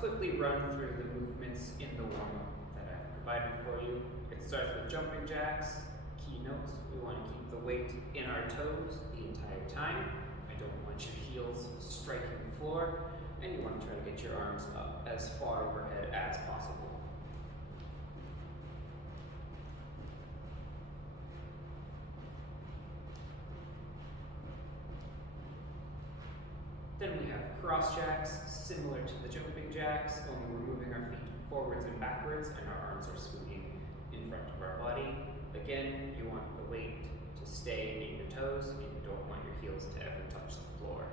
quickly run through the movements in the warm-up that I've provided for you. It starts with jumping jacks. Key notes, we want to keep the weight in our toes the entire time. I don't want your heels striking the floor, and you want to try to get your arms up as far overhead as possible. Then we have cross jacks, similar to the jumping jacks, only we're moving our feet forwards and backwards and our arms are swinging in front of our body. Again, you want the weight to stay in your toes and you don't want your heels to ever touch the floor.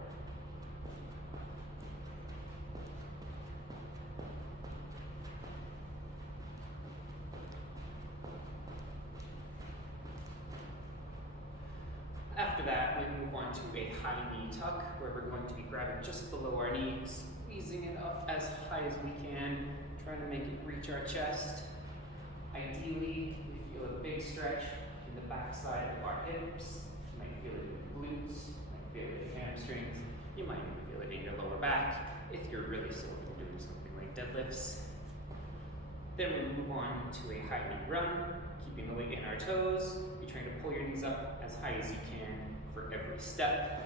After that, we move on to a high knee tuck, where we're going to be grabbing just below our knee, squeezing it up as high as we can, trying to make it reach our chest. Ideally, we feel a big stretch in the back side of our hips. You might feel it in your glutes, you might feel it in your hamstrings, you might even feel it in your lower back if you're really sore from doing something like deadlifts. Then we move on to a high knee run, keeping the weight in our toes. You're trying to pull your knees up as high as you can for every step.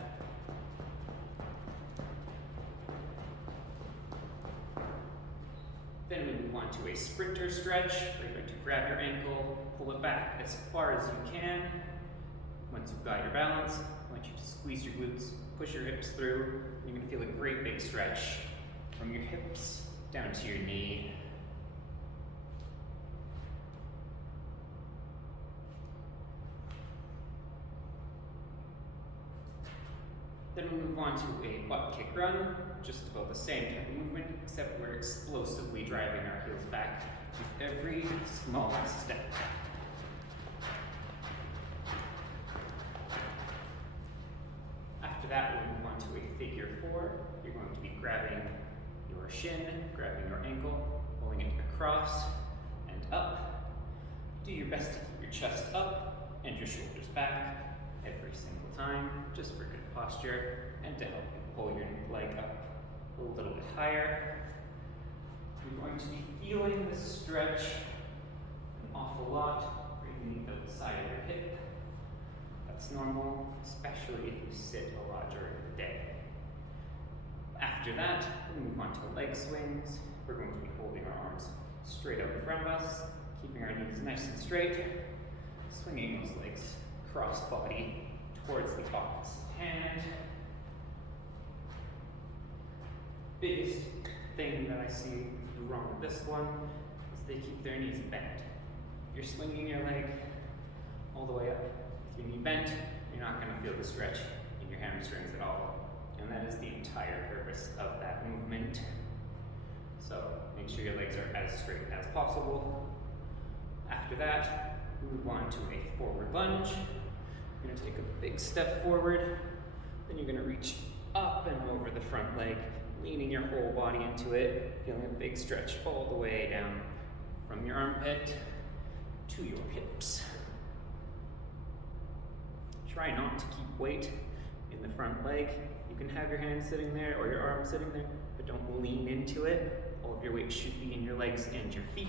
Then we move on to a sprinter stretch, where you're going to grab your ankle, pull it back as far as you can. Once you've got your balance, I want you to squeeze your glutes, push your hips through. You're going to feel a great big stretch from your hips down to your knee. Then we move on to a butt kick run, just about the same type of movement, except we're explosively driving our heels back with every small step. After that, we move on to a figure four. You're going to be grabbing your shin, grabbing your ankle, pulling it across and up. Do your best to keep your chest up and your shoulders back every single time, just for good posture and to help you pull your leg up a little bit higher. You're going to be feeling this stretch an awful lot, bringing the outside of your hip. That's normal, especially if you sit a lot during the day. After that, we move on to leg swings. We're going to be holding our arms straight out in front of us, keeping our knees nice and straight, swinging those legs cross body towards the opposite hand. Biggest thing that I see wrong with this one is they keep their knees bent. If you're swinging your leg all the way up with your knee bent, you're not going to feel the stretch in your hamstrings at all. And that is the entire purpose of that movement. So make sure your legs are as straight as possible. After that, move on to a forward lunge. You're going to take a big step forward, then you're going to reach up and over the front leg, leaning your whole body into it, feeling a big stretch all the way down from your armpit to your hips. Try not to keep weight in the front leg. You can have your hands sitting there or your arms sitting there, but don't lean into it. All of your weight should be in your legs and your feet.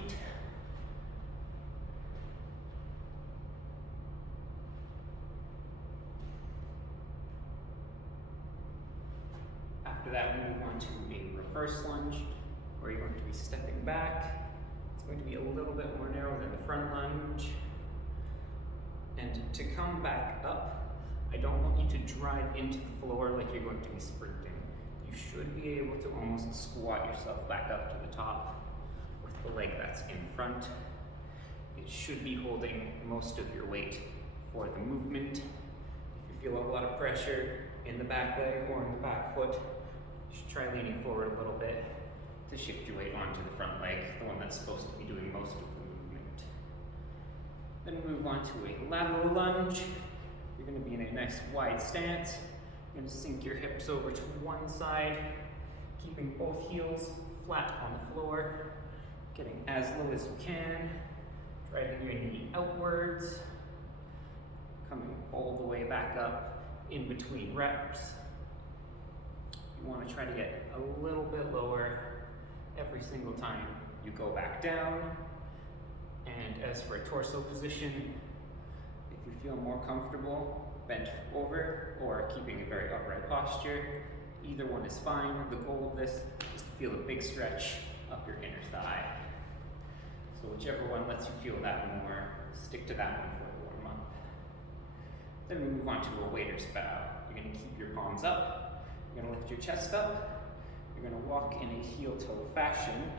After that, we move on to a reverse lunge, where you're going to be stepping back. It's going to be a little bit more narrow than the front lunge. And to come back up, I don't want you to drive into the floor like you're going to be sprinting. You should be able to almost squat yourself back up to the top with the leg that's in front. It should be holding most of your weight for the movement. If you feel a lot of pressure in the back leg or in the back foot, you should try leaning forward a little bit to shift your weight onto the front leg, the one that's supposed to be doing most of the movement. Then move on to a lateral lunge. You're going to be in a nice wide stance. You're going to sink your hips over to one side, keeping both heels flat on the floor, getting as low as you can, driving your knee outwards, coming all the way back up in between reps. You want to try to get a little bit lower single time you go back down. And as for a torso position, if you feel more comfortable bent over or keeping a very upright posture, either one is fine. The goal of this is to feel a big stretch up your inner thigh. So whichever one lets you feel that more, stick to that one for the warm up. Then we move on to a waiter's bow. You're going to keep your palms up, you're going to lift your chest up, you're going to walk in a heel-toe fashion.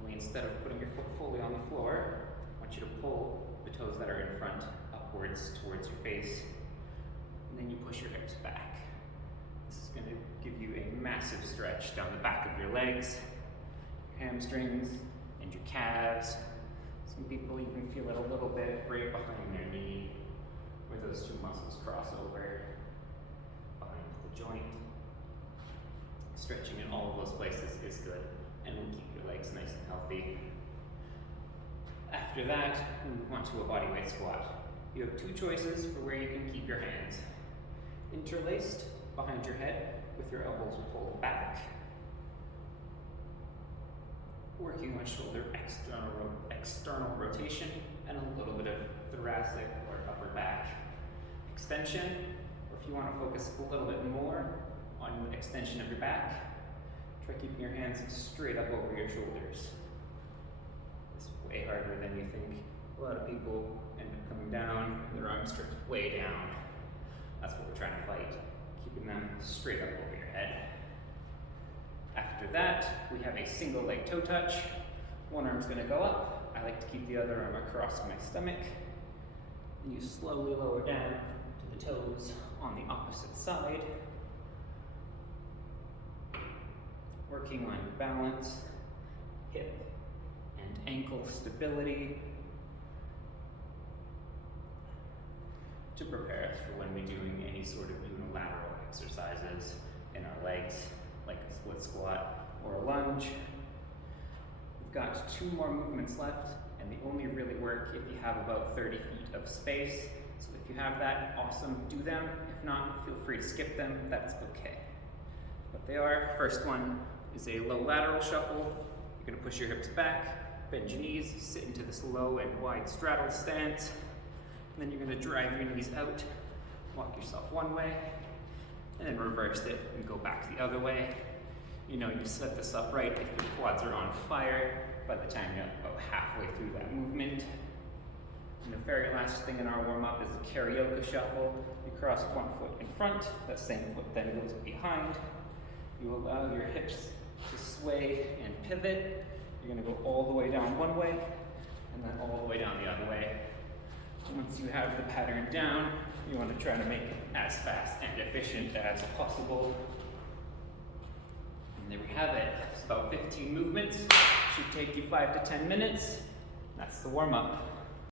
Only instead of putting your foot fully on the floor, I want you to pull the toes that are in front upwards towards your face, and then you push your hips back. This is going to give you a massive stretch down the back of your legs, your hamstrings, and your calves. Some people even feel it a little bit right behind their knee, where those two muscles cross over behind the joint. Stretching in all of those places is good, and will keep your legs nice and healthy. After that, we move on to a bodyweight squat. You have two choices for where you can keep your hands. Interlaced behind your head with your elbows pulled back. Working on shoulder external rotation and a little bit of thoracic or upper back extension. Or if you want to focus a little bit more on the extension of your back, try keeping your hands straight up over your shoulders. It's way harder than you think. A lot of people end up coming down and their arms drift way down. That's what we're trying to fight, keeping them straight up over your head. After that, we have a single leg toe touch. One arm's gonna go up. I like to keep the other arm across my stomach. And you slowly lower down to the toes on the opposite side. Working on balance, hip and ankle stability to prepare us for when we're doing any sort of unilateral exercises in our legs, like a split squat or a lunge. We've got 2 more movements left, and they only really work if you have about 30 feet of space. So if you have that, awesome, do them. If not, feel free to skip them, that's okay. What they are, first one is a low lateral shuffle. You're gonna push your hips back, bend your knees, sit into this low and wide straddle stance. And then you're gonna drive your knees out, walk yourself one way, and then reverse it and go back the other way. You know, you set this up right if your quads are on fire by the time you're about halfway through that movement. And the very last thing in our warm-up is a karaoke shuffle. You cross one foot in front, that same foot then goes behind. You allow your hips to sway and pivot. You're gonna go all the way down one way, and then all the way down the other way. Once you have the pattern down, you want to try to make it as fast and efficient as possible. And there we have it. It's about 15 movements. Should take you 5 to 10 minutes. That's the warm-up.